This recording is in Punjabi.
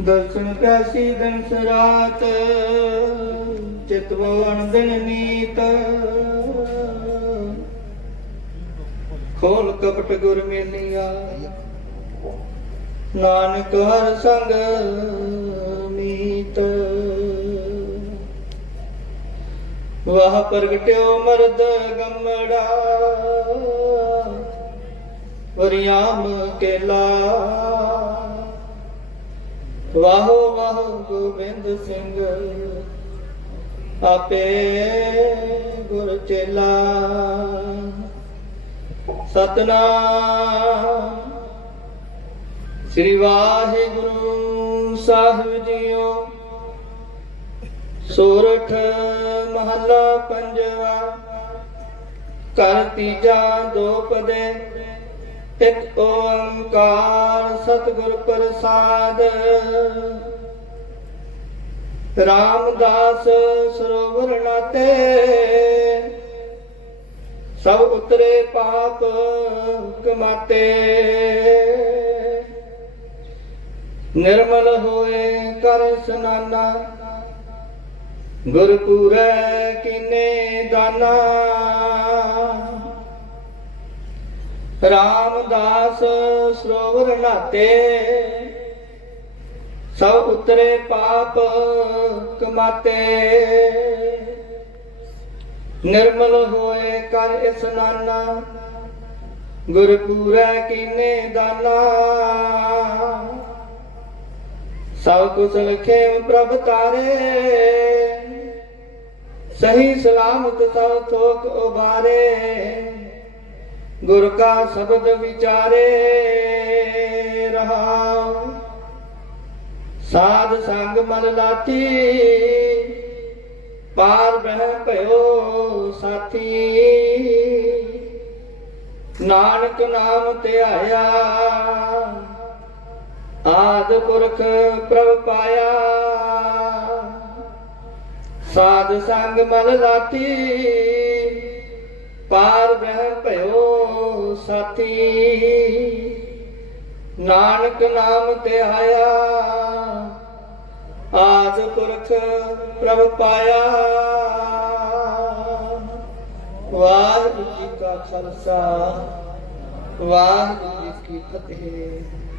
ਦਰਸ਼ਨ ਪਿਆਸੀ ਦਿਨ ਸਰਾਤ ਚਿਤਵਨ ਦਿਨ ਨੀਤ ਖੋਲ ਕਪਟ ਗੁਰ ਮੇਲਿਆ, ਨਾਨਕ ਹਰ ਸੰਗ ਮੀਤ। ਵਾਹ ਪ੍ਰਗਟਿਓ ਮਰਦ ਗੰਮੜਾ ਵਰਿਆਮ ਕੇਲਾ। ਵਾਹੋ ਵਾਹੋ ਗੋਬਿੰਦ ਸਿੰਘ, ਆਪੇ ਗੁਰ ਚੇਲਾ। ਸਤਨਾਮ ਸ੍ਰੀ ਵਾਹਿਗੁਰੂ ਸਾਹਿਬ ਜੀਓ। ਸੋਰਠ ਮਹੱਲਾ ਪੰਜਵਾ ਕਰ ਤੀਜਾ ਦੋ ਇੱਕ ਓੰਕਾਰ ਸਤਿਗੁਰ ਪ੍ਰਸਾਦ। ਰਾਮਦਾਸ ਸਰੋਵਰ ਨਾਤੇ, ਸਭ ਉਤਰੇ ਪਾਪ ਕਮਾਤੇ ਨਿਰਮਲ ਹੋਏ ਕਰ ਸਨਾਨਾ, ਗੁਰਪੂਰੈ ਕਿਨੇ ਦਾਨਾ। ਰਾਮਦਾਸ ਸਰੋਵਰ ਨਾਤੇ। ਸਭ ਉਤਰੇ ਪਾਪ ਕਮਾਤੇ। ਨਿਰਮਲ ਹੋਏ ਕਰ ਇਸਨਾਨਾ ਗੁਰਪੂਰੈ ਕੀਨੇ ਦਾਨਾ। ਸਭ ਕੁਸਲ ਖੇਮ ਪ੍ਰਭ ਤਾਰੇ। ਸਹੀ ਸਲਾਮਤ ਸਭ ਥੋਕ ਉਬਾਰੇ। ਗੁਰ ਕਾ ਸ਼ਬਦ ਵਿਚਾਰੇ ਰਹਾਉ। ਸਾਧ ਸੰਗ ਮਨ ਲਾਤੀ, ਪਾਰ ਬਹਿ ਭਇਓ ਸਾਥੀ। ਨਾਨਕ ਨਾਮ ਧਿਆਇਆ ਆਦ ਪੁਰਖ ਪ੍ਰਭ ਪਾਇਆ। ਸਾਧ ਸੰਗ ਮਨ ਲਾਤੀ, ਪਾਰ ਬਹਿ ਭਇਓ ਸਾਥੀ, ਨਾਨਕ ਨਾਮ ਧਿਆਇਆ ਆਦ ਪੁਰਖ ਪ੍ਰਭ ਪਾਇਆ। ਵਾਹਿਗੁਰੂ ਜੀ ਕਾ ਖਾਲਸਾ, ਵਾਹਿਗੁਰੂ ਜੀ ਕੀ ਫਤਿਹ।